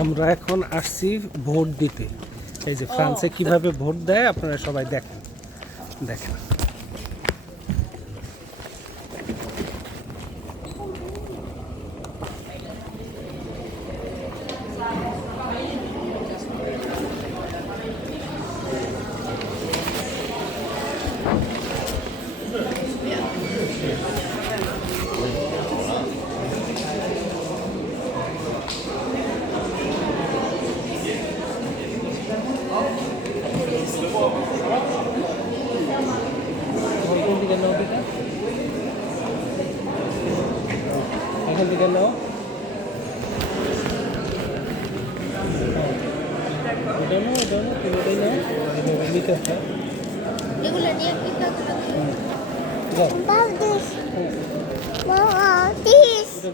আমরা এখন আসছি ভোট দিতে। এই যে ফ্রান্সে কিভাবে ভোট দেয় আপনারা সবাই দেখেন দেখেন। এখান থেকে নাও,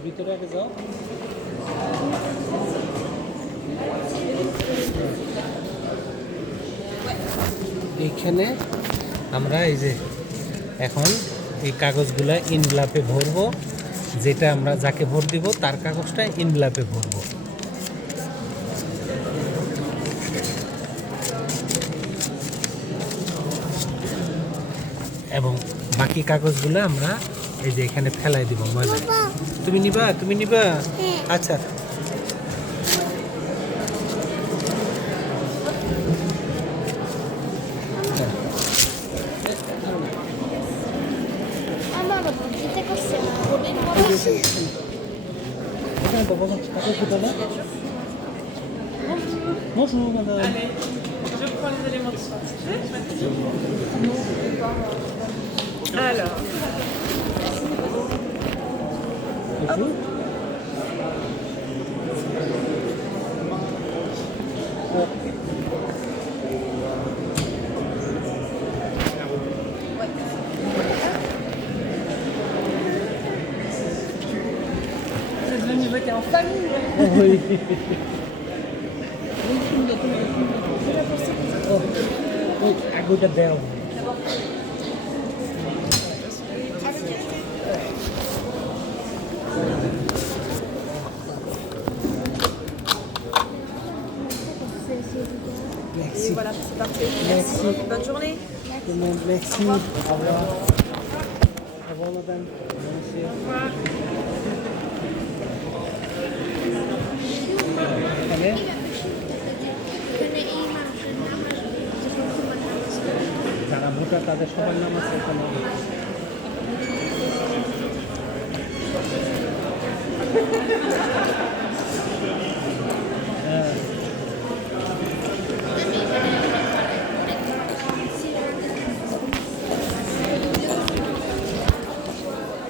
ভিতরে আগে যাও। এইখানে আমরা এই যে এখন এই কাগজগুলা ইনভেলপে ভরবো, যেটা আমরা যাকে ভোট দিব তার কাগজটা ইনভেলপে ভরবো। এবং বাকি কাগজগুলো আমরা এই যে এখানে ফেলাই দিব ময়লা। তুমি নিবা? তুমি নিবা? আচ্ছা। Bonjour madame. Allez, je prends les éléments de sortie. Alors. Vous êtes venu voter en famille? Oui. Aguda Bell. Merci. Et voilà, c'est parfait. Merci. Bonne journée. Merci. Au revoir. Au revoir madame. Merci. Au revoir. Allez. যারা voter তাদের সবার নাম আছে এখানে।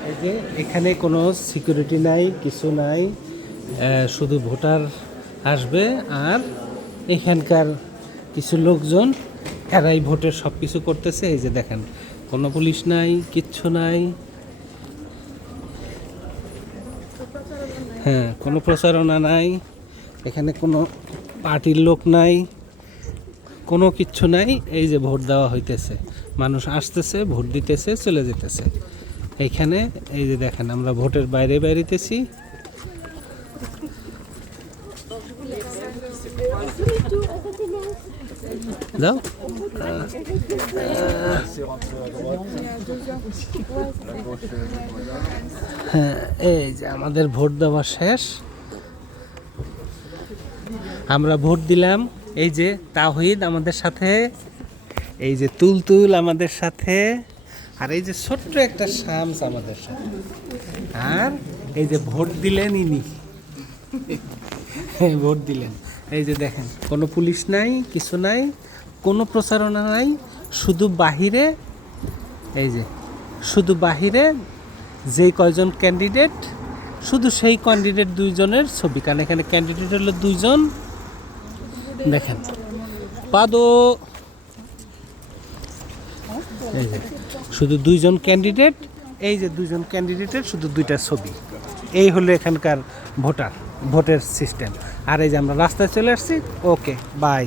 এই যে এখানে কোনো সিকিউরিটি নাই, কিছু নাই, শুধু ভোটার আসবে আর এখানকার কিছু লোকজন এরাই ভোটের সব কিছু করতেছে। এই যে দেখেন, কোনো পুলিশ নাই, কিচ্ছু নাই, হ্যাঁ কোনো প্রচারণা নাই, এখানে কোনো পার্টির লোক নাই, কোনো কিচ্ছু নাই। এই যে ভোট দেওয়া হইতেছে, মানুষ আসতেছে, ভোট দিতেছে, চলে যেতেছে। এইখানে এই যে দেখেন আমরা ভোটের বাইরে বেরিতেছি। যাও। হ্যাঁ এই যে আমাদের ভোট দেওয়া শেষ, আমরা ভোট দিলাম। এই যে তাওহিদ আমাদের সাথে, এই যে তুলতুল আমাদের সাথে, আর এই যে ছোট্ট একটা শামস আমাদের সাথে, আর এই যে ভোট দিলেন ইনি, ভোট দিলেন। এই যে দেখেন কোনো পুলিশ নাই, কিছু নাই, কোনো প্রচারণা নাই, শুধু বাহিরে, এই যে শুধু বাহিরে যেই কয়জন ক্যান্ডিডেট, শুধু সেই ক্যান্ডিডেট দুইজনের ছবি, কারণ এখানে ক্যান্ডিডেট হলো দুইজন। দেখেন পাদো, এই যে শুধু দুইজন ক্যান্ডিডেট, এই যে দুইজন ক্যান্ডিডেটের শুধু দুইটা ছবি। এই হলো এখানকার ভোটের সিস্টেম। আর এই যে আমরা রাস্তায় চলে আসছি। Okay bye.